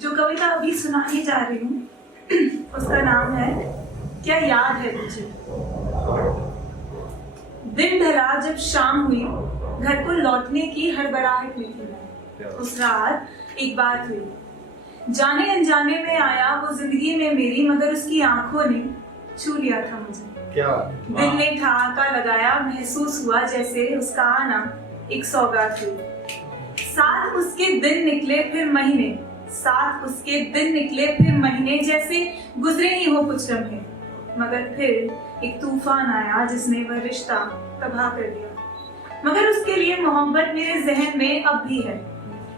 जो कविता अभी सुनाने जा रही हूँ उसका नाम है क्या याद है तुझे। दिन ढला जब शाम हुई, घर को लौटने की हड़बड़ाहट में थी मैं। उस रात एक बात हुई, जाने अनजाने में आया वो जिंदगी में मेरी, मगर उसकी आंखों ने छू लिया था मुझे। क्या दिल ने ठहाका लगाया, महसूस हुआ जैसे उसका आना एक सौगात हुई। साथ उसके दिन निकले फिर महीने, साथ उसके दिन निकले फिर महीने, जैसे गुजरे ही हो कुछ लम्हे, मगर फिर एक तूफान आया जिसने वह रिश्ता तबाह कर दिया। मगर उसके लिए मोहब्बत मेरे जहन में अब भी है।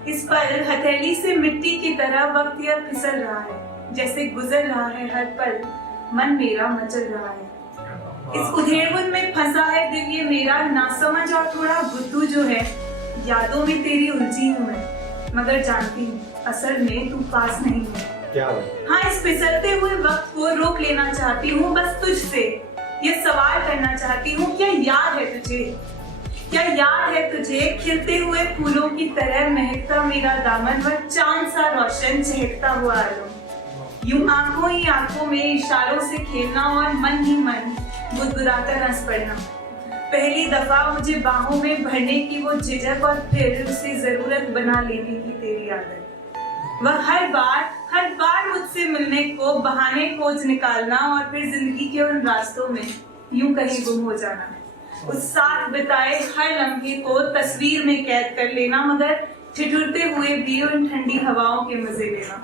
इस पल हथेली से मिट्टी की तरह वक्त यह फिसल रहा है, जैसे गुजर रहा है हर पल मन मेरा मचल रहा है। इस उधेड़बुन में फंसा है दिल ये मेरा, नासमझ और थोड़ा बुद्धू जो है। यादों में तेरी उलझी हूँ मैं, मगर जानती हूँ असल में तू पास नहीं है। क्या हाँ, इस फिसलते हुए वक्त को रोक लेना चाहती हूँ, बस तुझसे ये सवाल करना चाहती हूँ, क्या याद है तुझे, क्या याद है तुझे खिलते हुए फूलों की तरह महकता मेरा दामन, वह चांद सा रोशन चहकता हुआ आलम। यूं आंखों ही आंखों में इशारों से खेलना और मन ही मन गुदगुदाकर हंस पड़ना। पहली दफा मुझे बाहों में भरने की वो झिझक और फिर उसे जरूरत बना लेने की तेरी आदत। वह हर बार मुझसे मिलने को बहाने खोज निकालना और फिर जिंदगी के उन रास्तों में यूं कहीं गुम हो जाना। उस साथ बिताए हर लम्हे को तस्वीर में कैद कर लेना, मगर ठिठुरते हुए भी उन ठंडी हवाओं के मजे लेना।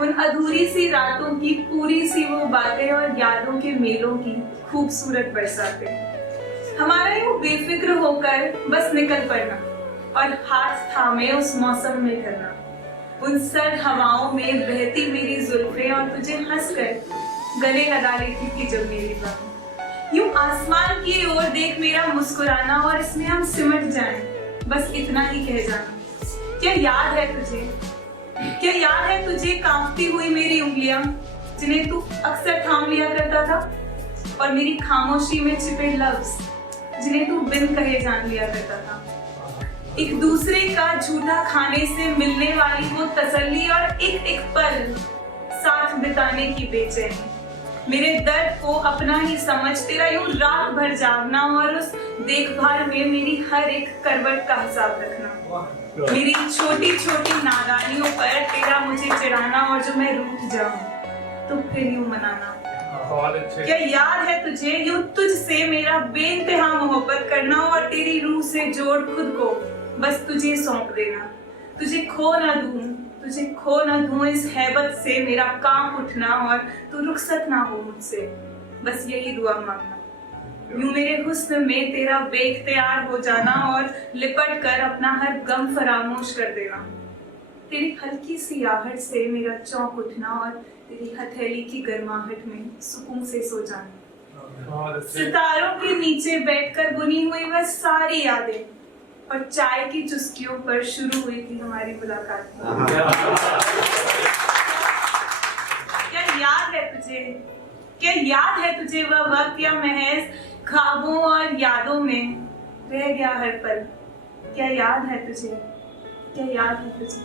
उन अधूरी सी रातों की पूरी सी वो बातें और यादों के मेलों की खूबसूरत बरसातें। हमारा यूं बेफिक्र होकर बस निकल पड़ना और हाथ थामे उस मौसम में ढलना। उन सर्द हवाओं में बहती मेरी जुल्फें और तुझे हंसकर गले लगा लेती थी जब मेरी बाहों। यूं आसमान की ओर देख मेरा मुस्कुराना और इसमें हम सिमट जाएं, बस इतना ही कह जाना। क्या याद है तुझे, क्या याद है तुझे कांपती हुई मेरी उंगलियां, जिन्हें तू अक्सर थाम लिया करता था, और मेरी खामोशी में छिपे लफ्ज जिन्हें तू बिन कहे जान लिया करता था। एक दूसरे का झूठा खाने से मिलने वाली वो तसल्ली और एक एक पल साथ बिताने की बेचैनी, मेरे दर्द को अपना ही समझ तेरा यूं रात भर जागना और उस देखभाल में मेरी हर एक करवट का हिसाब रखना। मेरी छोटी छोटी नादानियों पर तेरा मुझे चिढ़ाना और जो मैं रूठ जाऊं तो फिर यूं मनाना। क्या याद है तुझे यूं तुझसे मेरा बेइंतहा मोहब्बत करना और तेरी रूह से जोड़ खुद को बस तुझे सौंप देना। तुझे खो ना दूं इस हैबत से मेरा कांप उठना और तू रुखसत ना हो मुझसे, बस यही दुआ मांगना। यूं मेरे हुस्न में तेरा बेइख्तियार हो जाना और लिपट कर अपना हर गम फरामोश कर देना। तेरी हल्की सी आहट से मेरा चौंक उठना और तेरी हथेली की गर्माहट में सुकून से सो जाना। सितारों के नीचे बैठकर बुनी हुई वह सारी यादें और चाय की चुस्कियों पर शुरू हुई थी हमारी मुलाकात। क्या याद है तुझे, क्या याद है तुझे वह वक्त या महज ख्वाबों और यादों में रह गया हर पल। क्या याद है तुझे, क्या याद है तुझे।